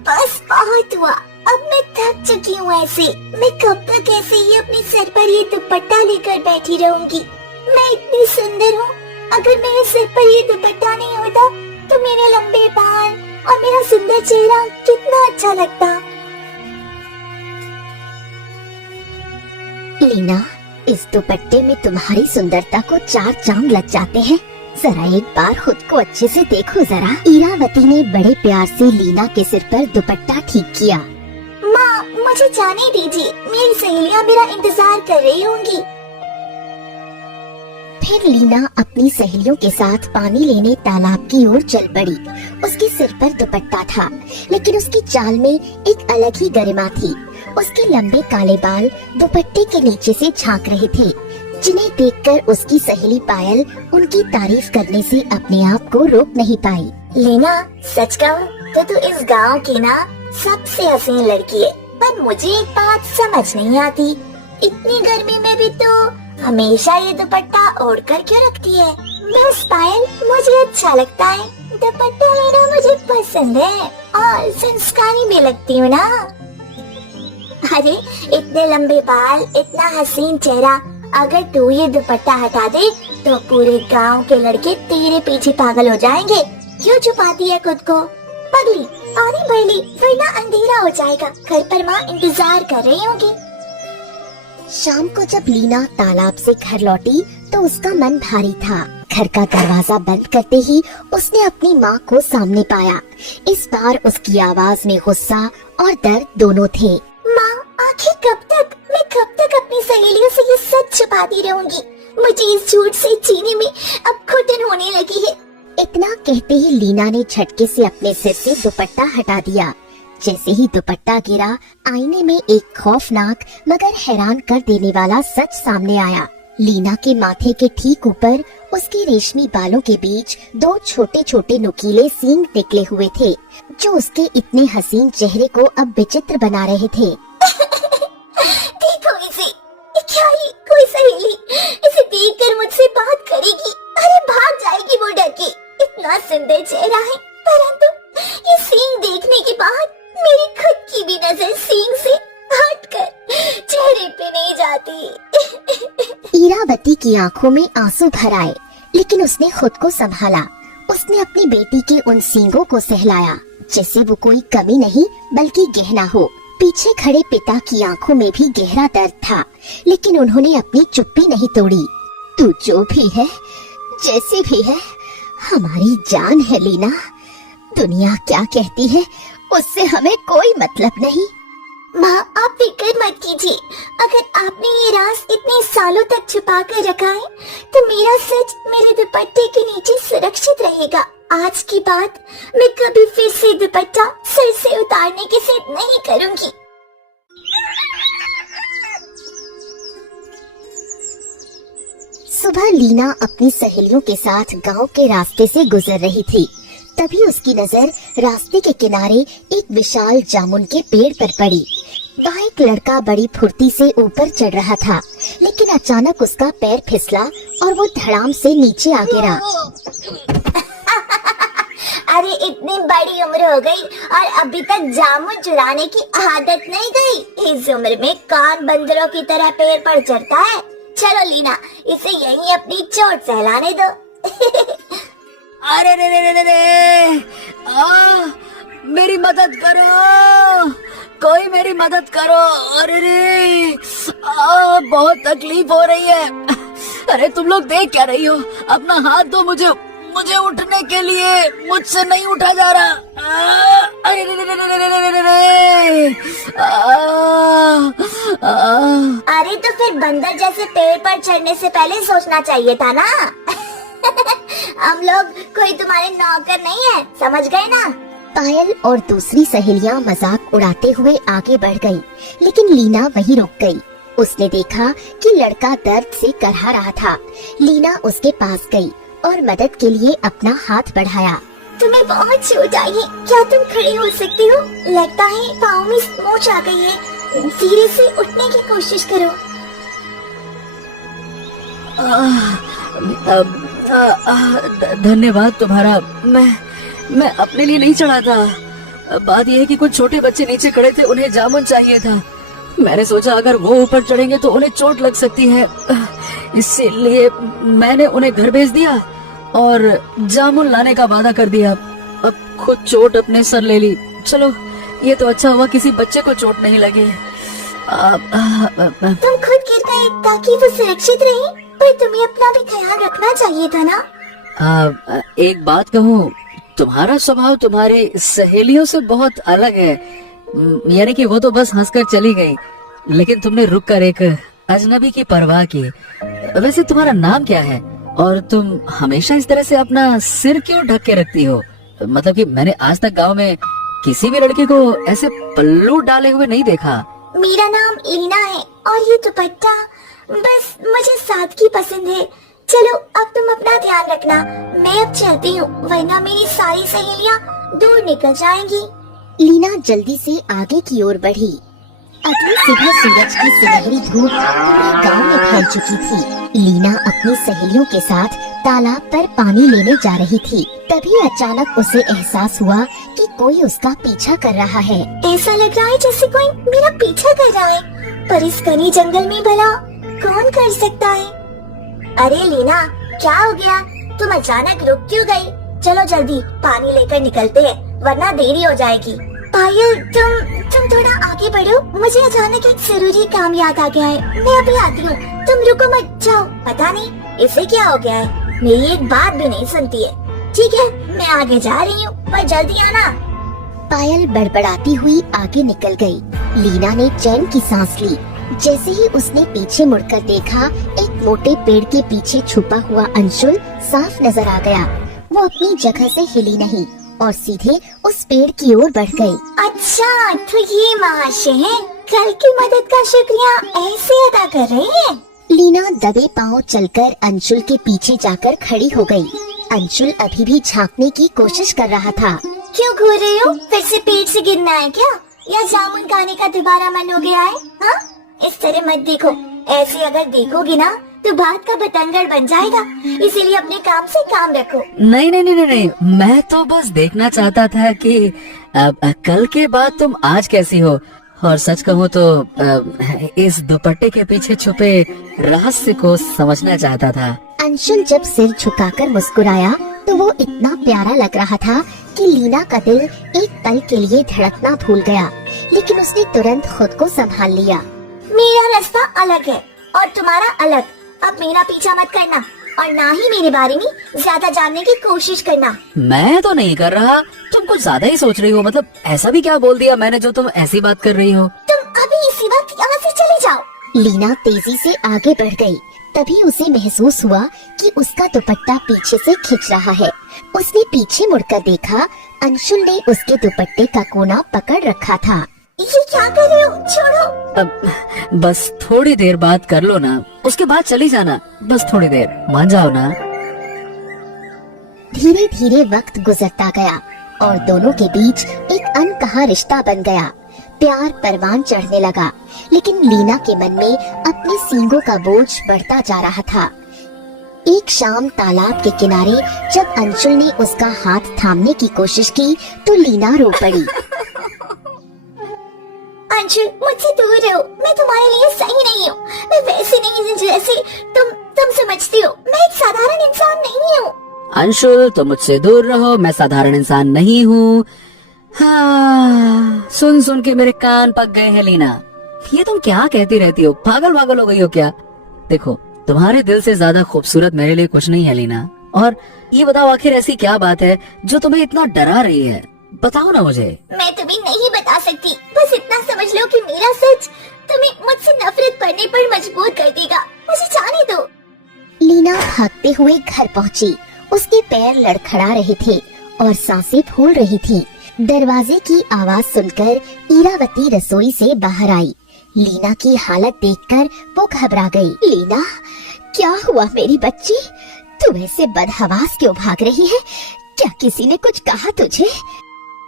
बस बहुत हुआ, अब मैं थक चुकी हूँ। ऐसे मैं कब तक ऐसे ही अपने सर पर ये दुपट्टा लेकर बैठी रहूंगी। मैं इतनी सुंदर हूँ, अगर मेरे सिर पर ये दुपट्टा नहीं होता तो मेरे लंबे बाल और मेरा सुंदर चेहरा कितना अच्छा लगता। लीना, इस दुपट्टे में तुम्हारी सुंदरता को 4 चांद लग जाते हैं। जरा एक बार खुद को अच्छे से देखो जरा। इरावती ने बड़े प्यार से लीना के सिर पर दुपट्टा ठीक किया। माँ, मुझे जाने दीजिए, मेरी सहेलियाँ मेरा इंतजार कर रही होंगी। फिर लीना अपनी सहेलियों के साथ पानी लेने तालाब की ओर चल पड़ी। उसके सिर पर दुपट्टा था, लेकिन उसकी चाल में एक अलग ही गरिमा थी। उसके लंबे काले बाल दुपट्टे के नीचे से झांक रहे थे, जिन्हें देखकर उसकी सहेली पायल उनकी तारीफ करने से अपने आप को रोक नहीं पाई। लीना, सच कहूँ तो तू इस गांव की ना सबसे हसीन लड़की है, पर मुझे एक बात समझ नहीं आती, इतनी गर्मी में भी तो हमेशा ये दुपट्टा ओढ़ कर क्यों रखती है? बस पायल, मुझे अच्छा लगता है, दुपट्टा लेना मुझे पसंद है और संस्कारी भी लगती हूँ ना। अरे इतने लंबे बाल, इतना हसीन चेहरा, अगर तू ये दुपट्टा हटा दे तो पूरे गांव के लड़के तेरे पीछे पागल हो जाएंगे। क्यों छुपाती है खुद को? पगली, पानी भर ली वरना अंधेरा हो जाएगा। घर पर माँ इंतजार कर रही होगी। शाम को जब लीना तालाब से घर लौटी तो उसका मन भारी था। घर का दरवाजा बंद करते ही उसने अपनी माँ को सामने पाया। इस बार उसकी आवाज में गुस्सा और दर्द दोनों थे। माँ, आखिर कब तक अपनी सहेलियों से ये सच छुपाती रहूंगी? मुझे इस झूठ से जीने में अब घुटन होने लगी है। इतना कहते ही लीना ने झटके से अपने सिर से दुपट्टा हटा दिया। जैसे ही दुपट्टा गिरा, आईने में एक खौफनाक मगर हैरान कर देने वाला सच सामने आया। लीना के माथे के ठीक ऊपर उसके रेशमी बालों के बीच 2 छोटे छोटे नुकीले सींग निकले हुए थे, जो उसके इतने हसीन चेहरे को अब विचित्र बना रहे थे। देखो इसे, क्या ही कोई सहेली इसे देखकर मुझसे बात करेगी? अरे भाग जाएगी वो डर के। इतना सुंदर चेहरा है, परंतु ये सींग देखने के बाद मेरी खुद की भी नजर सींग से हटकर चेहरे पे नहीं जाती। इरावती की आंखों में आंसू भर आए, लेकिन उसने खुद को संभाला। उसने अपनी बेटी के उन सींगों को सहलाया जैसे वो कोई कमी नहीं बल्कि गहना हो। पीछे खड़े पिता की आंखों में भी गहरा दर्द था, लेकिन उन्होंने अपनी चुप्पी नहीं तोड़ी। तू जो भी है, जैसे भी है, हमारी जान है लीना। दुनिया क्या कहती है उससे हमें कोई मतलब नहीं। माँ, आप फिक्र मत कीजिए, अगर आपने ये राज इतने सालों तक छुपा कर रखा है तो मेरा सच मेरे दुपट्टे के नीचे सुरक्षित रहेगा। आज की बात मैं कभी फिर से दुपट्टा सिर से उतारने की जिद नहीं करूंगी। सुबह लीना अपनी सहेलियों के साथ गांव के रास्ते से गुजर रही थी। तभी उसकी नजर रास्ते के किनारे एक विशाल जामुन के पेड़ पर पड़ी। वहाँ एक लड़का बड़ी फुर्ती से ऊपर चढ़ रहा था, लेकिन अचानक उसका पैर फिसला और वो धड़ाम से नीचे आ गिरा। अरे इतनी बड़ी उम्र हो गई और अभी तक जामुन चुराने की आदत नहीं गई। इस उम्र में कौन बंदरों की तरह पेड़ पर चढ़ता है? चलो लीना, इसे यहीं अपनी चोट सहलाने दो। अरे रे रे रे रे, मेरी मदद करो, कोई मेरी मदद करो। अरे रे, बहुत तकलीफ हो रही है। अरे तुम लोग देख क्या रही हो? अपना हाथ दो मुझे उठने के लिए, मुझसे नहीं उठा जा रहा। अरे रे रे रे रे रे रे रे। अरे तो फिर बंदर जैसे पेड़ पर चढ़ने से पहले सोचना चाहिए था ना। हम लोग कोई तुम्हारे नौकर नहीं है, समझ गए ना? पायल और दूसरी सहेलियां मजाक उड़ाते हुए आगे बढ़ गई, लेकिन लीना वहीं रुक गई। उसने देखा कि लड़का दर्द से करहा रहा था। लीना उसके पास गई और मदद के लिए अपना हाथ बढ़ाया। तुम्हें बहुत चोट आई है, क्या तुम खड़ी हो सकती हो? लगता है पाँव में मोच आ गई है, धीरे से उठने की कोशिश करो। धन्यवाद तुम्हारा। मैं अपने लिए नहीं चढ़ा था, बात यह है कि कुछ छोटे बच्चे नीचे खड़े थे, उन्हें जामुन चाहिए था। मैंने सोचा अगर वो ऊपर चढ़ेंगे तो उन्हें चोट लग सकती है, इसीलिए मैंने उन्हें घर भेज दिया और जामुन लाने का वादा कर दिया। अब खुद चोट अपने सर ले ली। चलो ये तो अच्छा हुआ किसी बच्चे को चोट नहीं लगी। तुम खुद गिर गए ताकि वो सुरक्षित रहे, पर तुम्हें अपना भी ख्याल रखना चाहिए था ना। एक बात कहूँ, तुम्हारा स्वभाव तुम्हारी सहेलियों से बहुत अलग है। यानी कि वो तो बस हंसकर चली गई, लेकिन तुमने रुक कर एक अजनबी की परवाह की। वैसे तुम्हारा नाम क्या है और तुम हमेशा इस तरह से अपना सिर क्यों ढक के रखती हो? मतलब कि मैंने आज तक गांव में किसी भी लड़की को ऐसे पल्लू डाले हुए नहीं देखा। मेरा नाम लीना है और ये दुपट्टा बस मुझे सादगी पसंद है। चलो अब तुम अपना ध्यान रखना, मैं अब चलती हूँ, वरना मेरी सारी सहेलियाँ दूर निकल जाएंगी। लीना जल्दी से आगे की ओर बढ़ी। अगली सुबह सूरज की सुनहरी धूप पूरे गांव में फैल चुकी थी। लीना अपनी सहेलियों के साथ तालाब पर पानी लेने जा रही थी। तभी अचानक उसे एहसास हुआ कि कोई उसका पीछा कर रहा है। ऐसा लग रहा है जैसे कोई मेरा पीछा कर रहा है, पर इस घने जंगल में भला कौन कर सकता है? अरे लीना, क्या हो गया? तुम अचानक रुक क्यों गई? चलो जल्दी पानी लेकर निकलते हैं, वरना देरी हो जाएगी। पायल, तुम थोड़ा आगे बढ़ो, मुझे अचानक एक जरूरी काम याद आ गया है। मैं अभी आती हूँ, तुम रुको मत जाओ। पता नहीं इसे क्या हो गया है, मेरी एक बात भी नहीं सुनती है। ठीक है, मैं आगे जा रही हूँ, पर जल्दी आना। पायल बड़बड़ाती हुई आगे निकल गई। लीना ने चैन की सांस ली। जैसे ही उसने पीछे मुड़कर देखा, एक मोटे पेड़ के पीछे छुपा हुआ अंशुल साफ नजर आ गया। वो अपनी जगह से हिली नहीं और सीधे उस पेड़ की ओर बढ़ गई। अच्छा, तो ये महाशय है, कल की मदद का शुक्रिया ऐसे अदा कर रहे हैं। लीना दबे पांव चलकर अंशुल के पीछे जाकर खड़ी हो गई। अंशुल अभी भी झांकने की कोशिश कर रहा था। क्यों घूर रही हो? फिर से पेड़ से गिरना है क्या, या जामुन खाने का दोबारा मन हो गया है? हाँ, इस तरह मत देखो, ऐसे अगर देखोगी ना तो बात का बतंगड़ बन जाएगा, इसीलिए अपने काम से काम रखो। नहीं नहीं नहीं नहीं, मैं तो बस देखना चाहता था कि कल के बाद तुम आज कैसी हो। और सच कहूँ तो इस दुपट्टे के पीछे छुपे रहस्य को समझना चाहता था। अंशुल जब सिर झुकाकर मुस्कुराया तो वो इतना प्यारा लग रहा था कि लीना का दिल एक पल के लिए धड़कना भूल गया, लेकिन उसने तुरंत खुद को संभाल लिया। मेरा रास्ता अलग है और तुम्हारा अलग। अब मेरा पीछा मत करना और ना ही मेरे बारे में ज्यादा जानने की कोशिश करना। मैं तो नहीं कर रहा, तुम कुछ ज्यादा ही सोच रही हो। मतलब ऐसा भी क्या बोल दिया मैंने जो तुम ऐसी बात कर रही हो? तुम अभी इसी वक्त यहाँ से चले जाओ। लीना तेजी से आगे बढ़ गई। तभी उसे महसूस हुआ कि उसका दुपट्टा पीछे से खिंच रहा है। उसने पीछे मुड़कर देखा, अंशुल ने उसके दुपट्टे का कोना पकड़ रखा था। ये क्या कर रहे हो? छोड़ो। अब बस थोड़ी देर बात कर लो ना, उसके बाद चली जाना। बस थोड़ी देर, मान जाओ ना। धीरे धीरे वक्त गुजरता गया और दोनों के बीच एक अनकहा रिश्ता बन गया। प्यार परवान चढ़ने लगा, लेकिन लीना के मन में अपने सींगों का बोझ बढ़ता जा रहा था। एक शाम तालाब के किनारे जब अंशुल ने उसका हाथ थामने की कोशिश की तो लीना रो पड़ी। अंशुल, मुझसे दूर रहो, मैं तुम्हारे लिए सही नहीं हूँ। मैं वैसे नहीं हूँ जैसे तुम समझती हो। मैं एक साधारण इंसान नहीं हूँ। अंशुल, तुम मुझसे दूर रहो, मैं साधारण इंसान नहीं हूँ। हाँ, सुन सुन के मेरे कान पक गए हैं लीना। ये तुम क्या कहती रहती हो? पागल हो गई हो क्या? देखो, तुम्हारे दिल से ज्यादा खूबसूरत मेरे लिए कुछ नहीं है लीना। और ये बताओ, आखिर ऐसी क्या बात है जो तुम्हें इतना डरा रही है? बताओ ना मुझे। मैं तुम्हें नहीं बता सकती, बस इतना समझ लो कि मेरा सच तुम्हें मुझसे नफरत करने पर मजबूर कर देगा। मुझे जाने दो। लीना भागते हुए घर पहुंची। उसके पैर लड़खड़ा रहे थे और सांसें फूल रही थी। दरवाजे की आवाज सुनकर इरावती रसोई से बाहर आई। लीना की हालत देखकर वो घबरा गई। लीना, क्या हुआ मेरी बच्ची? तू ऐसे बदहवास क्यों भाग रही है? क्या किसी ने कुछ कहा तुझे?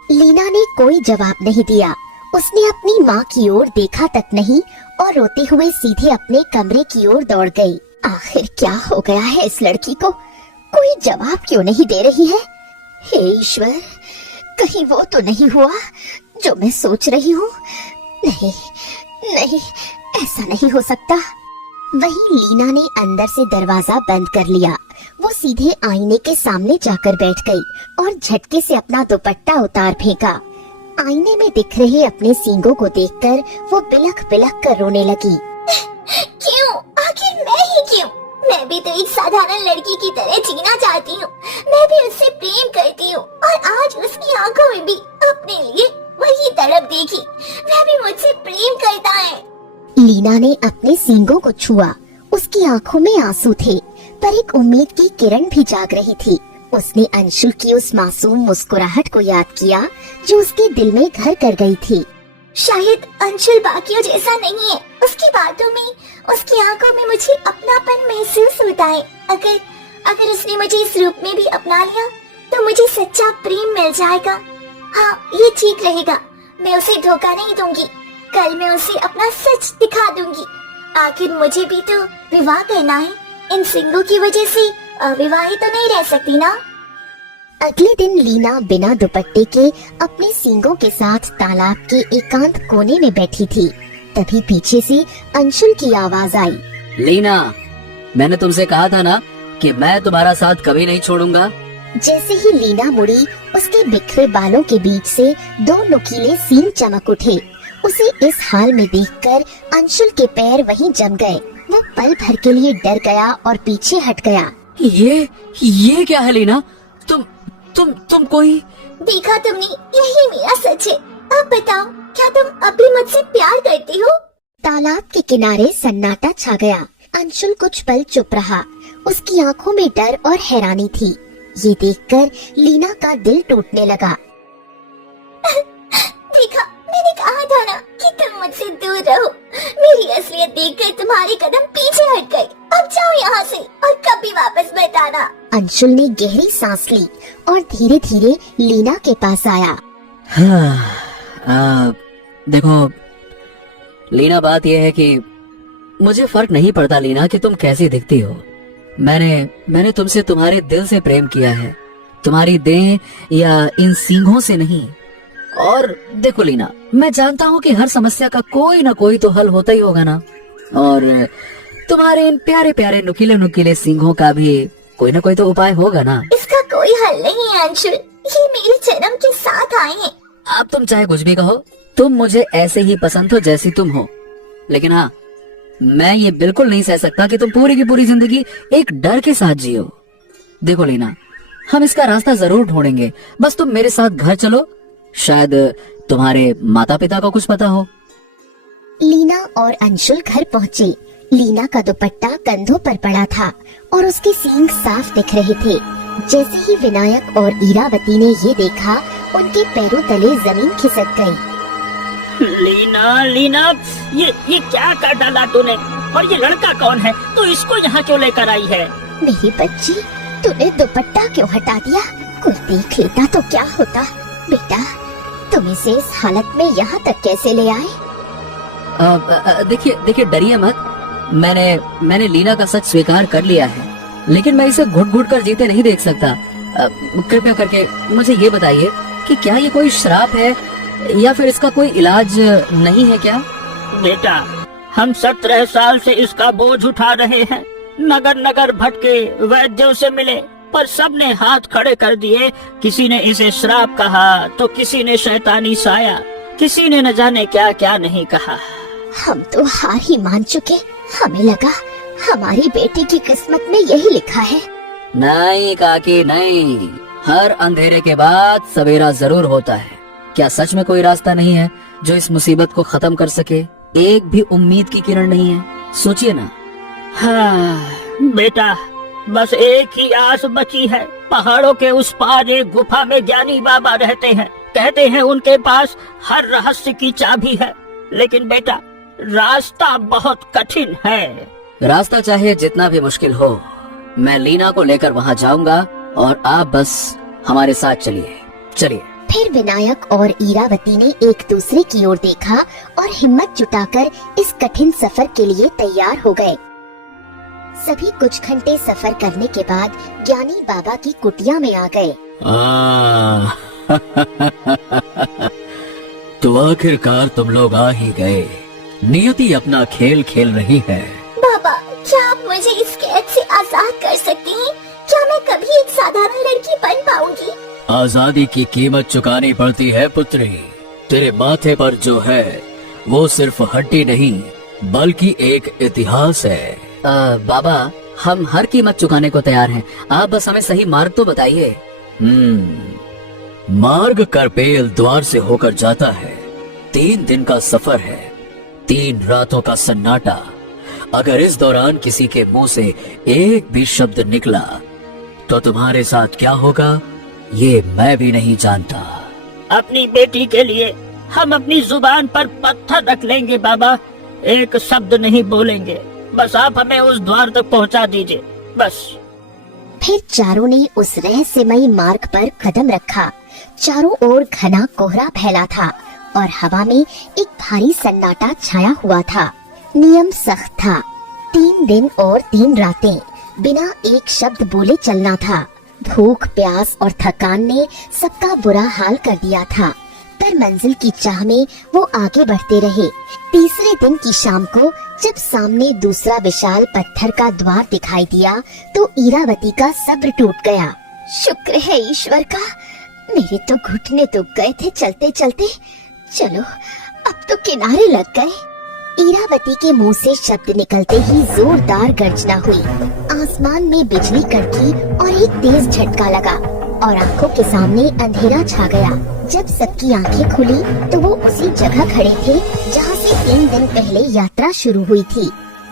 लीना ने कोई जवाब नहीं दिया। उसने अपनी माँ की ओर देखा तक नहीं और रोते हुए सीधे अपने कमरे की ओर दौड़ गई। आखिर क्या हो गया है इस लड़की को? कोई जवाब क्यों नहीं दे रही है? हे ईश्वर, कहीं वो तो नहीं हुआ जो मैं सोच रही हूँ। नहीं नहीं, ऐसा नहीं हो सकता। वहीं लीना ने अंदर से दरवाजा बंद कर लिया। वो सीधे आईने के सामने जाकर बैठ गई और झटके से अपना दुपट्टा उतार फेंका। आईने में दिख रहे अपने सींगों को देखकर वो बिलख बिलख कर रोने लगी। क्यों? आखिर मैं ही क्यों? मैं भी तो एक साधारण लड़की की तरह जीना चाहती हूँ। मैं भी उससे प्रेम करती हूँ और आज उसकी आंखों में भी अपने लिए वही तड़प देखी। वह भी मुझसे प्रेम करता है। लीना ने अपने सींगों को छुआ। उसकी आंखों में आंसू थे, पर एक उम्मीद की किरण भी जाग रही थी। उसने अंशुल की उस मासूम मुस्कुराहट को याद किया जो उसके दिल में घर कर गई थी। शायद अंशुल बाकियों जैसा नहीं है। उसकी बातों में, उसकी आंखों में मुझे अपनापन महसूस होता है। अगर उसने मुझे इस रूप में भी अपना लिया तो मुझे सच्चा प्रेम मिल जाएगा। हाँ, ये ठीक रहेगा। मैं उसे धोखा नहीं दूंगी। कल मैं उसे अपना सच दिखा दूंगी। आखिर मुझे भी तो विवाह करना है। इन सिंगों की वजह से अविवाहित तो नहीं रह सकती ना। अगले दिन लीना बिना दुपट्टे के अपने सींगों के साथ तालाब के एकांत कोने में बैठी थी। तभी पीछे से अंशुल की आवाज आई। लीना, मैंने तुमसे कहा था ना कि मैं तुम्हारा साथ कभी नहीं छोड़ूंगा। जैसे ही लीना मुड़ी, उसके बिखरे बालों के बीच से दो नुकीले सींग चमक उठे। उसे इस हाल में देखकर अंशुल के पैर वहीं जम गए। वो पल भर के लिए डर गया और पीछे हट गया। ये क्या है लीना? तुम कोई? देखा तुमने, यही मेरा सच है। अब बताओ, क्या तुम अभी मुझसे प्यार करती हो? तालाब के किनारे सन्नाटा छा गया। अंशुल कुछ पल चुप रहा। उसकी आंखों में डर और हैरानी थी। ये देखकर लीना का दिल टूटने लगा। देखा, मैंने कहा था ना कि तुम मुझसे दूर रहो। मेरी असलियत देखकर तुम्हारे कदम पीछे हट गए। अब जाओ यहाँ से और कभी वापस मत आना। अंशुल ने गहरी सांस ली और धीरे धीरे लीना के पास आया। देखो लीना, बात यह है कि मुझे फर्क नहीं पड़ता लीना कि तुम कैसी दिखती हो। मैंने तुमसे तुम्हारे दिल से प्रेम किया है, तुम्हारी देह या इन सींगों से नहीं। और देखो लीना, मैं जानता हूँ कि हर समस्या का कोई ना कोई तो हल होता ही होगा ना। और तुम्हारे इन प्यारे प्यारे नुकीले नुकीले सींगों का भी कोई ना कोई तो उपाय होगा ना। इसका कोई हल नहीं है अंशुल। ये मेरे जन्म के साथ आए हैं। अब तुम चाहे कुछ भी कहो, तुम मुझे ऐसे ही पसंद हो जैसी तुम हो। लेकिन हाँ, मैं ये बिल्कुल नहीं सह सकता कि तुम पूरी की पूरी जिंदगी एक डर के साथ जियो। देखो लीना, हम इसका रास्ता जरूर ढूंढेंगे। बस तुम मेरे साथ घर चलो, शायद तुम्हारे माता पिता को कुछ पता हो। लीना और अंशुल घर पहुँचे। लीना का दुपट्टा कंधों पर पड़ा था और उसके सींग साफ दिख रहे थे। जैसे ही विनायक और इरावती ने ये देखा, उनके पैरों तले जमीन खिसक गई। लीना, ये क्या कर डाला तूने? और ये लड़का कौन है? तू इसको यहाँ क्यों लेकर आई है? मेरी बच्ची, तूने दुपट्टा क्यों हटा दिया? कोई देख लेता तो क्या होता? बेटा, तुम इसे इस हालत में यहाँ तक कैसे ले आए? देखिए डरिए मत। मैंने लीना का सच स्वीकार कर लिया है, लेकिन मैं इसे घुट घुट कर जीते नहीं देख सकता। कृपया करके मुझे ये बताइए कि क्या ये कोई श्राप है या फिर इसका कोई इलाज नहीं है क्या? बेटा, हम 17 साल से इसका बोझ उठा रहे हैं। नगर नगर भटके, वैद्यों से मिले, पर सबने हाथ खड़े कर दिए। किसी ने इसे श्राप कहा तो किसी ने शैतानी साया, किसी ने न जाने क्या क्या नहीं कहा। हम तो हार ही मान चुके। हमें लगा हमारी बेटी की किस्मत में यही लिखा है। नहीं काकी नहीं, हर अंधेरे के बाद सवेरा जरूर होता है। क्या सच में कोई रास्ता नहीं है जो इस मुसीबत को खत्म कर सके? एक भी उम्मीद की किरण नहीं है, सोचिए ना। हाँ बेटा, बस एक ही आस बची है। पहाड़ों के उस पार एक गुफा में ज्ञानी बाबा रहते हैं। कहते हैं उनके पास हर रहस्य की चाबी है। लेकिन बेटा, रास्ता बहुत कठिन है। रास्ता चाहे जितना भी मुश्किल हो, मैं लीना को लेकर वहाँ जाऊंगा और आप बस हमारे साथ चलिए। फिर विनायक और इरावती ने एक दूसरे की ओर देखा और हिम्मत जुटाकर इस कठिन सफर के लिए तैयार हो गए। सभी कुछ घंटे सफर करने के बाद ज्ञानी बाबा की कुटिया में आ गए। तो आखिरकार तुम लोग आ ही गए। नियति अपना खेल खेल रही है। बाबा, क्या आप मुझे इस कैद से आजाद कर सकते हैं? क्या मैं कभी एक साधारण लड़की बन पाऊंगी? आजादी की कीमत चुकानी पड़ती है पुत्री। तेरे माथे पर जो है वो सिर्फ हड्डी नहीं बल्कि एक इतिहास है। बाबा, हम हर कीमत चुकाने को तैयार हैं। आप बस हमें सही मार्ग तो बताइए। मार्ग करपेल द्वार से होकर जाता है। 3 दिन का सफर है, 3 रातों का सन्नाटा। अगर इस दौरान किसी के मुंह से एक भी शब्द निकला तो तुम्हारे साथ क्या होगा ये मैं भी नहीं जानता। अपनी बेटी के लिए हम अपनी जुबान पर पत्थर रख लेंगे बाबा, एक शब्द नहीं बोलेंगे। बस आप हमें उस द्वार तक पहुंचा दीजिए, बस। फिर चारों ने उस रहस्यमयी मार्ग पर कदम रखा। चारों ओर घना कोहरा फैला था और हवा में एक भारी सन्नाटा छाया हुआ था। नियम सख्त था, 3 दिन और 3 रातें बिना एक शब्द बोले चलना था। भूख, प्यास और थकान ने सबका बुरा हाल कर दिया था, पर मंजिल की चाह में वो आगे बढ़ते रहे। तीसरे दिन की शाम को जब सामने दूसरा विशाल पत्थर का द्वार दिखाई दिया तो इरावती का सब्र टूट गया। शुक्र है ईश्वर का, मेरे तो घुटने दुख गए थे चलते चलते। चलो अब तो किनारे लग गए। इरावती के मुंह से शब्द निकलते ही जोरदार गर्जना हुई। आसमान में बिजली कड़की और एक तेज झटका लगा और आंखों के सामने अंधेरा छा गया। जब सबकी आंखें खुली तो वो उसी जगह खड़े थे जहाँ से 3 दिन पहले यात्रा शुरू हुई थी।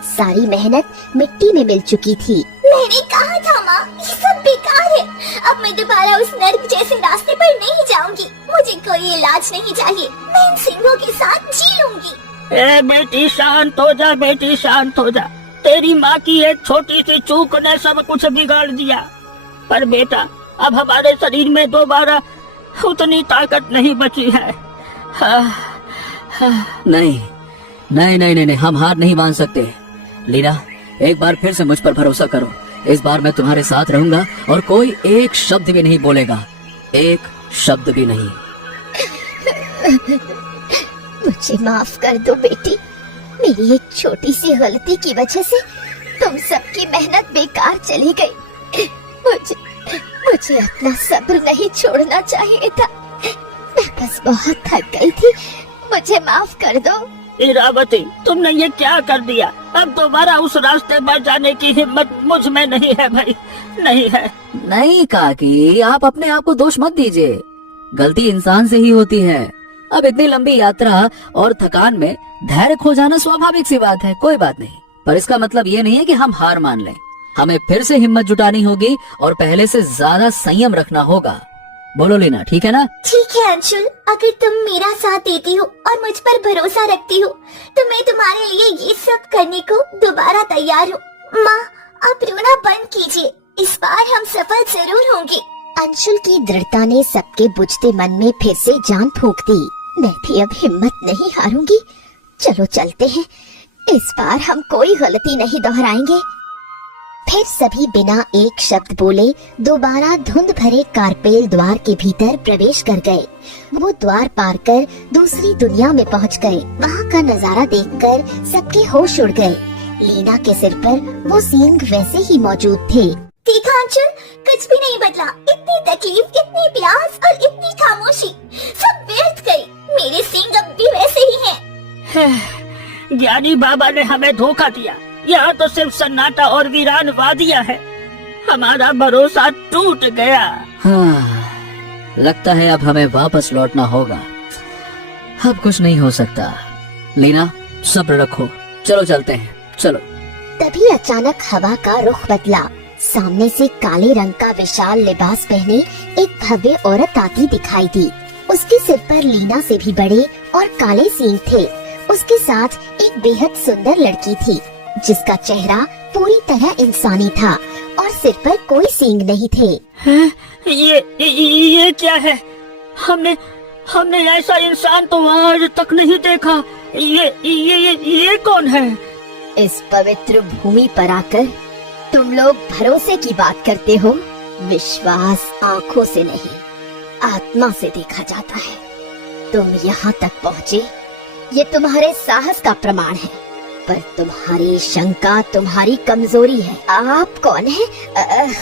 सारी मेहनत मिट्टी में मिल चुकी थी। मैंने कहा था माँ, ये सब बेकार है। अब मैं दोबारा उस नर्क जैसे रास्ते पर नहीं जाऊंगी। मुझे कोई इलाज नहीं चाहिए। मैं इन सिंहों के साथ जी लूंगी। ए बेटी शांत हो जा, बेटी शांत हो जा। तेरी माँ की एक छोटी सी चूक ने सब कुछ बिगाड़ दिया। पर बेटा, अब हमारे शरीर में दोबारा उतनी ताकत नहीं बची है। नहीं नहीं नहीं नहीं, हम हार नहीं मान सकते। लीना, एक बार फिर से मुझ पर भरोसा करो। इस बार मैं तुम्हारे साथ रहूंगा और कोई एक शब्द भी नहीं बोलेगा, एक शब्द भी नहीं। मुझे माफ कर दो बेटी, मेरी एक छोटी सी गलती की वजह से तुम सबकी मेहनत बेकार चली गई। मुझे अपना सब्र नहीं छोड़ना चाहिए था। मैं बस बहुत थक गई थी, मुझे माफ कर दो। इरावती, तुमने ये क्या कर दिया? अब दोबारा उस रास्ते पर जाने की हिम्मत मुझ में नहीं है भाई, नहीं है। नहीं काकी, आप अपने आप को दोष मत दीजिए। गलती इंसान से ही होती है। अब इतनी लंबी यात्रा और थकान में धैर्य खो जाना स्वाभाविक सी बात है, कोई बात नहीं। पर इसका मतलब ये नहीं है कि हम हार मान लें। हमें फिर से हिम्मत जुटानी होगी और पहले से ज्यादा संयम रखना होगा। बोलो लीना, ठीक है ना? ठीक है अंशुल, अगर तुम मेरा साथ देती हो और मुझ पर भरोसा रखती हो तो मैं तुम्हारे लिए ये सब करने को दोबारा तैयार हूँ। माँ, आप रोना बंद कीजिए, इस बार हम सफल जरूर होंगे। अंशुल की दृढ़ता ने सबके बुझते मन में फिर से जान फूंक दी। मैं भी अब हिम्मत नहीं हारूंगी। चलो चलते हैं, इस बार हम कोई गलती नहीं दोहराएंगे। फिर सभी बिना एक शब्द बोले दोबारा धुंध भरे कारपेल द्वार के भीतर प्रवेश कर गए। वो द्वार पार कर दूसरी दुनिया में पहुंच गए। वहाँ का नजारा देखकर सबके होश उड़ गए। लीना के सिर पर वो सींग वैसे ही मौजूद थे। देखा अंशुल, कुछ भी नहीं बदला। इतनी तकलीफ, इतनी प्यास और इतनी खामोशी सब व्यर्थ गई। मेरे सींग अब भी वैसे ही हैं। ज्ञानी बाबा ने हमें धोखा दिया। यहाँ तो सिर्फ सन्नाटा और वीरान वादियाँ है। हमारा भरोसा टूट गया। हाँ, लगता है अब हमें वापस लौटना होगा। अब कुछ नहीं हो सकता। लीना, सब्र रखो, चलो चलते हैं, चलो। तभी अचानक हवा का रुख बदला। सामने से काले रंग का विशाल लिबास पहने एक भव्य औरत आती दिखाई दी। उसके सिर पर लीना से भी बड़े और काले सींग थे। उसके साथ एक बेहद सुंदर लड़की थी जिसका चेहरा पूरी तरह इंसानी था और सिर पर कोई सींग नहीं थे। ये क्या है? हमने ऐसा इंसान तो आज तक नहीं देखा। ये कौन है? इस पवित्र भूमि पर आकर तुम लोग भरोसे की बात करते हो, विश्वास आँखों से नहीं आत्मा से देखा जाता है। तुम यहाँ तक पहुँचे, ये तुम्हारे साहस का प्रमाण है, पर तुम्हारी शंका तुम्हारी कमजोरी है। आप कौन है?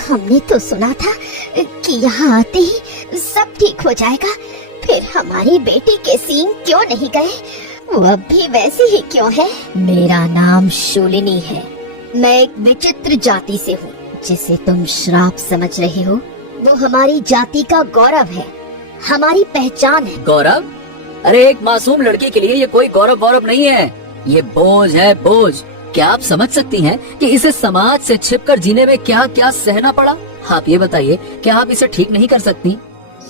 हमने तो सुना था कि यहाँ आते ही सब ठीक हो जाएगा। फिर हमारी बेटी के सींग क्यों नहीं गए? वो अब भी वैसे ही क्यों है? मेरा नाम शूलिनी है। मैं एक विचित्र जाति से हूँ। जिसे तुम श्राप समझ रहे हो, वो हमारी जाति का गौरव है, हमारी पहचान है। गौरव? अरे एक मासूम लड़की के लिए ये कोई गौरव नहीं है, ये बोझ है, बोझ। क्या आप समझ सकती हैं कि इसे समाज से छिपकर जीने में क्या क्या सहना पड़ा? आप ये बताइए, क्या आप इसे ठीक नहीं कर सकती?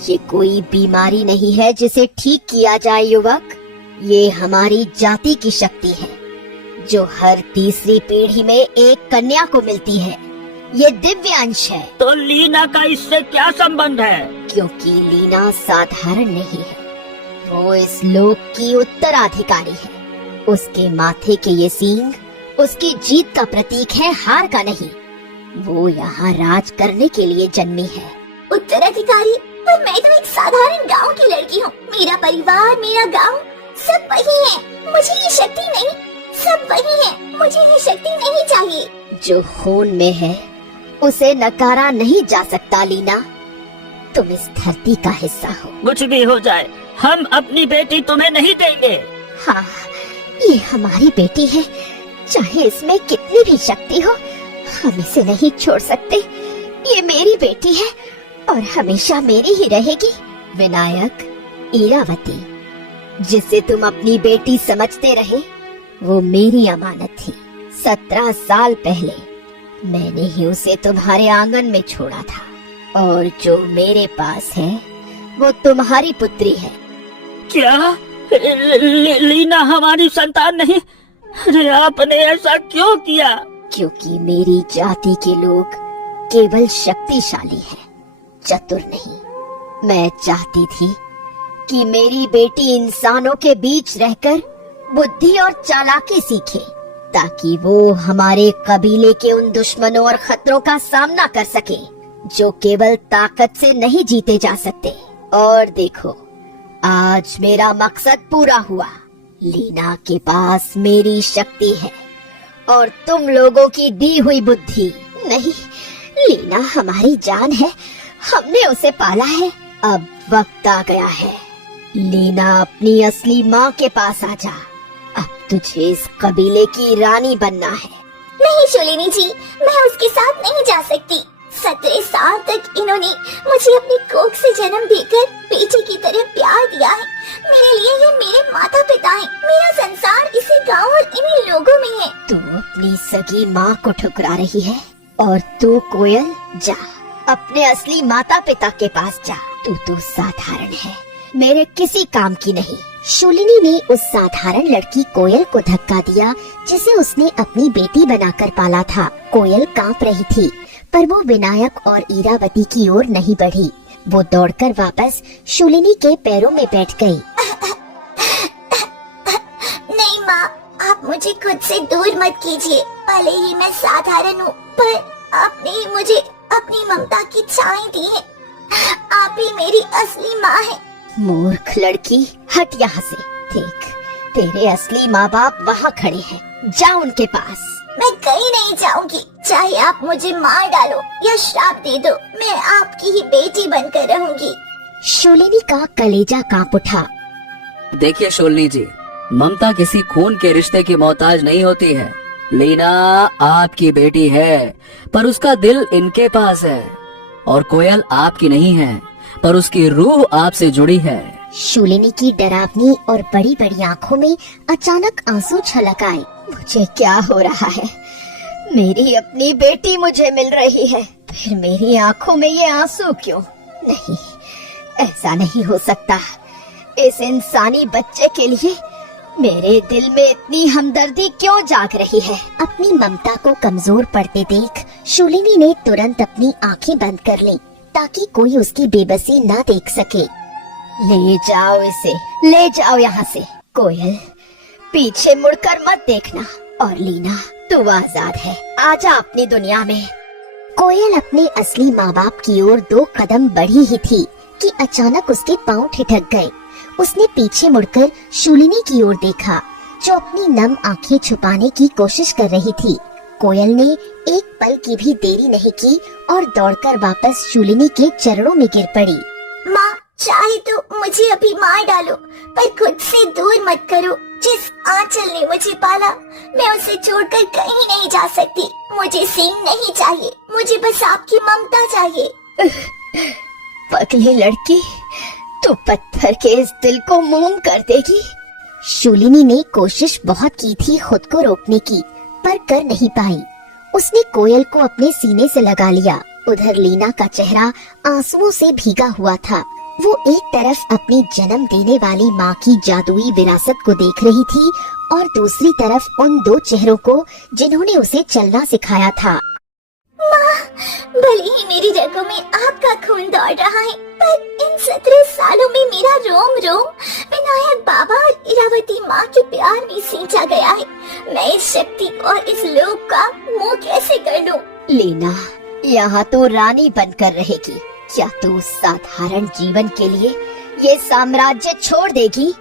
ये कोई बीमारी नहीं है जिसे ठीक किया जाए युवक। ये हमारी जाति की शक्ति है, जो हर तीसरी पीढ़ी में एक कन्या को मिलती है। ये दिव्य अंश है। तो लीना का इससे क्या संबंध है? क्योंकि लीना साधारण नहीं है, वो इस लोक की उत्तराधिकारी है। उसके माथे के ये सींग उसकी जीत का प्रतीक है, हार का नहीं। वो यहाँ राज करने के लिए जन्मी है। उत्तराधिकारी? पर मैं तो एक साधारण गांव की लड़की हूँ। मेरा परिवार, मेरा गांव, सब वही है। मुझे ये शक्ति नहीं, सब वही है। मुझे ये शक्ति नहीं चाहिए। जो खून में है उसे नकारा नहीं जा सकता लीना। तुम इस धरती का हिस्सा हो। कुछ भी हो जाए, हम अपनी बेटी तुम्हें नहीं देंगे। हाँ, ये हमारी बेटी है, चाहे इसमें कितनी भी शक्ति हो, हम इसे नहीं छोड़ सकते। ये मेरी बेटी है और हमेशा मेरी ही रहेगी। विनायक, इरावती, जिसे तुम अपनी बेटी समझते रहे, वो मेरी अमानत थी। 17 साल पहले मैंने ही उसे तुम्हारे आंगन में छोड़ा था, और जो मेरे पास है वो तुम्हारी पुत्री है। क्या? लीना हमारी संतान नहीं? अरे आपने ऐसा क्यों किया? क्योंकि मेरी जाति के लोग केवल शक्तिशाली हैं, चतुर नहीं। मैं चाहती थी कि मेरी बेटी इंसानों के बीच रहकर बुद्धि और चालाकी सीखे, ताकि वो हमारे कबीले के उन दुश्मनों और खतरों का सामना कर सके जो केवल ताकत से नहीं जीते जा सकते। और देखो, आज मेरा मकसद पूरा हुआ। लीना के पास मेरी शक्ति है और तुम लोगों की दी हुई बुद्धि नहीं। लीना हमारी जान है, हमने उसे पाला है। अब वक्त आ गया है, लीना अपनी असली माँ के पास आ जा। अब तुझे इस कबीले की रानी बनना है। नहीं शूलिनी जी, मैं उसके साथ नहीं जा सकती। 17 साल तक इन्होंने मुझे अपनी कोख से जन्म देकर बेटे की तरह प्यार दिया है। मेरे लिए ये मेरे माता पिता हैं। मेरा संसार इसी गांव और इन्हीं लोगों में है। तू अपनी सगी माँ को ठुकरा रही है, और तू कोयल, जा अपने असली माता पिता के पास जा। तू तो साधारण है, मेरे किसी काम की नहीं। शूलिनी ने उस साधारण लड़की कोयल को धक्का दिया, जिसे उसने अपनी बेटी बनाकर पाला था। कोयल कांप रही थी, पर वो विनायक और इरावती की ओर नहीं बढ़ी। वो दौड़कर वापस शूलिनी के पैरों में बैठ गई। नहीं माँ, आप मुझे खुद से दूर मत कीजिए। भले ही मैं साधारण हूँ, पर आपने ही मुझे अपनी ममता की छाई दी है। आप ही मेरी असली माँ है। मूर्ख लड़की, हट यहाँ से। देख, तेरे असली माँ बाप वहाँ खड़े हैं, जा उनके पास। मैं कहीं नहीं जाऊंगी, चाहे आप मुझे मार डालो या श्राप दे दो, मैं आपकी ही बेटी बनकर रहूंगी। शूलिनी का कलेजा कांप उठा। देखिए शूलिनी जी, ममता किसी खून के रिश्ते की मोहताज नहीं होती है। लीना आपकी बेटी है, पर उसका दिल इनके पास है। और कोयल आपकी नहीं है, पर उसकी रूह आपसे जुड़ी है। शूलिनी की डरावनी और बड़ी बड़ी आँखों में अचानक आंसू छलक आए। मुझे क्या हो रहा है? मेरी अपनी बेटी मुझे मिल रही है, फिर मेरी आँखों में ये आंसू क्यों? नहीं, ऐसा नहीं हो सकता। इस इंसानी बच्चे के लिए मेरे दिल में इतनी हमदर्दी क्यों जाग रही है? अपनी ममता को कमजोर पड़ते देख शूलिनी ने तुरंत अपनी आंखें बंद कर ली, ताकि कोई उसकी बेबसी न देख सके। ले जाओ इसे, ले जाओ यहाँ से। कोयल, पीछे मुड़कर मत देखना। और लीना, तू आजाद है, आजा अपनी दुनिया में। कोयल अपने असली माँ बाप की ओर 2 कदम बढ़ी ही थी कि अचानक उसके पांव ठिठक गए। उसने पीछे मुड़कर शूलिनी की ओर देखा, जो अपनी नम आंखें छुपाने की कोशिश कर रही थी। कोयल ने एक पल की भी देरी नहीं की और दौड़कर वापस शूलिनी के चरणों में गिर पड़ी। माँ, चाहे तो मुझे अभी मार डालो, पर खुद से दूर मत करो। जिस आंचल ने मुझे पाला, मैं उसे छोड़कर कहीं नहीं जा सकती। मुझे सींग नहीं चाहिए, मुझे बस आपकी ममता चाहिए। पगली लड़की, तू पत्थर के इस दिल को मोम कर देगी। शूलिनी ने कोशिश बहुत की थी खुद को रोकने की, पर कर नहीं पाई। उसने कोयल को अपने सीने से लगा लिया। उधर लीना का चेहरा आंसुओं से भीगा हुआ था। वो एक तरफ अपनी जन्म देने वाली माँ की जादुई विरासत को देख रही थी और दूसरी तरफ उन दो चेहरों को जिन्होंने उसे चलना सिखाया था। माँ, भले ही मेरी रगों में आपका खून दौड़ रहा है, पर इन 17 सालों में मेरा रोम रोम विनायक बाबा और इरावती माँ के प्यार में सींचा गया है। मैं इस शक्ति और इस लोक का मुंह कैसे कर लूं? लीना, यहाँ तो रानी बनकर रहेगी। क्या तू साधारण जीवन के लिए ये साम्राज्य छोड़ देगी?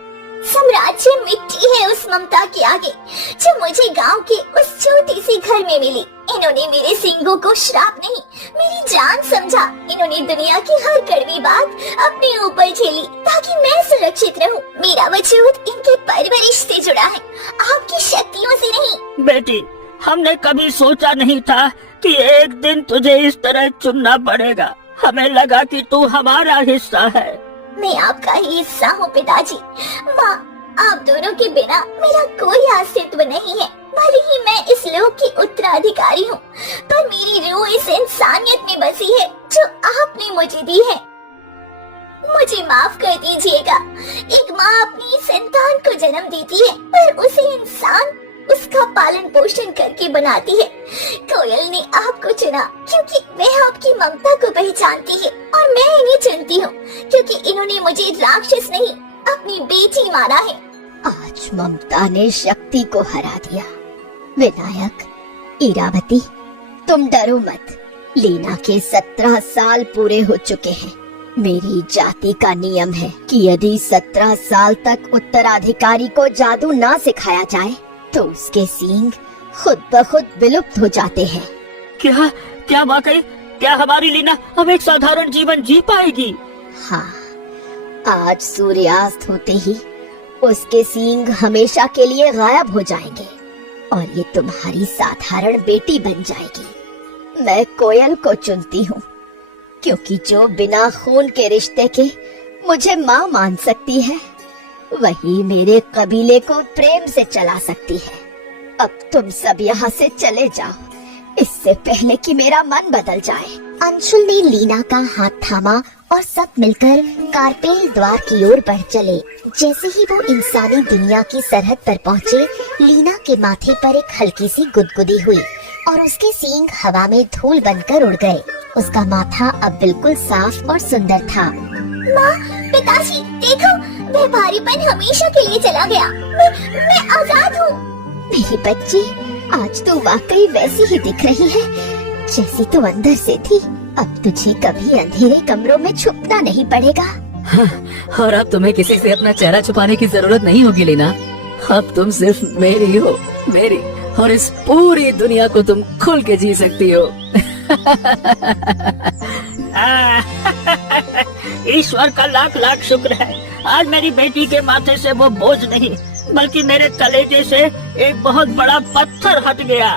साम्राज्य मिट्टी है उस ममता के आगे जो मुझे गांव के उस छोटे से घर में मिली। इन्होंने मेरे सींगों को श्राप नहीं, मेरी जान समझा। इन्होंने दुनिया की हर कड़वी बात अपने ऊपर झेली ताकि मैं सुरक्षित रहूं। मेरा वजूद इनके परवरिश से जुड़ा है, आपकी शक्तियों से नहीं। बेटी, हमने कभी सोचा नहीं था कि एक दिन तुझे इस तरह चुनना पड़ेगा। हमें लगा कि तू हमारा हिस्सा है। मैं आपका ही हिस्सा हूँ पिताजी। माँ, आप दोनों के बिना मेरा कोई अस्तित्व नहीं है। भले ही मैं इस लोक की उत्तराधिकारी हूँ, पर मेरी रूह इस इंसानियत में बसी है जो आपने मुझे दी है। मुझे माफ कर दीजिएगा। एक माँ अपनी संतान को जन्म देती है, पर उसे इंसान उसका पालन पोषण करके बनाती है। कोयल ने आपको चुना क्योंकि वह आपकी ममता को पहचानती है, और मैं इन्हें चुनती हूँ क्योंकि इन्होंने मुझे राक्षस नहीं, अपनी बेटी माना है। आज ममता ने शक्ति को हरा दिया। विनायक, इरावती, तुम डरो मत। लीना के 17 साल पूरे हो चुके हैं। मेरी जाति का नियम है कि यदि 17 साल तक उत्तराधिकारी को जादू ना सिखाया जाए तो उसके सींग खुद ब खुद विलुप्त हो जाते हैं। क्या क्या वाकई? क्या हमारी लीना अब एक साधारण जीवन जी पाएगी? हाँ, आज सूर्यास्त होते ही उसके सींग हमेशा के लिए गायब हो जाएंगे और ये तुम्हारी साधारण बेटी बन जाएगी। मैं कोयल को चुनती हूँ क्योंकि जो बिना खून के रिश्ते के मुझे माँ मान सकती है, वही मेरे कबीले को प्रेम से चला सकती है। अब तुम सब यहाँ से चले जाओ, इससे पहले कि मेरा मन बदल जाए। अंशुल ने लीना का हाथ थामा और सब मिलकर कारपेल द्वार की ओर बढ़ चले। जैसे ही वो इंसानी दुनिया की सरहद पर पहुँचे, लीना के माथे पर एक हल्की सी गुदगुदी हुई और उसके सींग हवा में धूल बनकर उड़ गए। उसका माथा अब बिल्कुल साफ और सुंदर था। माँ, पिताजी, देखो, वह भारीपन हमेशा के लिए चला गया। मैं आजाद हूँ। मेरी बच्ची, आज तो वाकई वैसी ही दिख रही है जैसी तो अंदर से थी। अब तुझे कभी अंधेरे कमरों में छुपना नहीं पड़ेगा। हाँ, और अब तुम्हें किसी से अपना चेहरा छुपाने की जरूरत नहीं होगी लीना। अब तुम सिर्फ मेरी हो, मेरी, और इस पूरी दुनिया को तुम खुल के जी सकती हो। ईश्वर का लाख लाख शुक्र है, आज मेरी बेटी के माथे से वो बोझ नहीं बल्कि मेरे कलेजे से एक बहुत बड़ा पत्थर हट गया।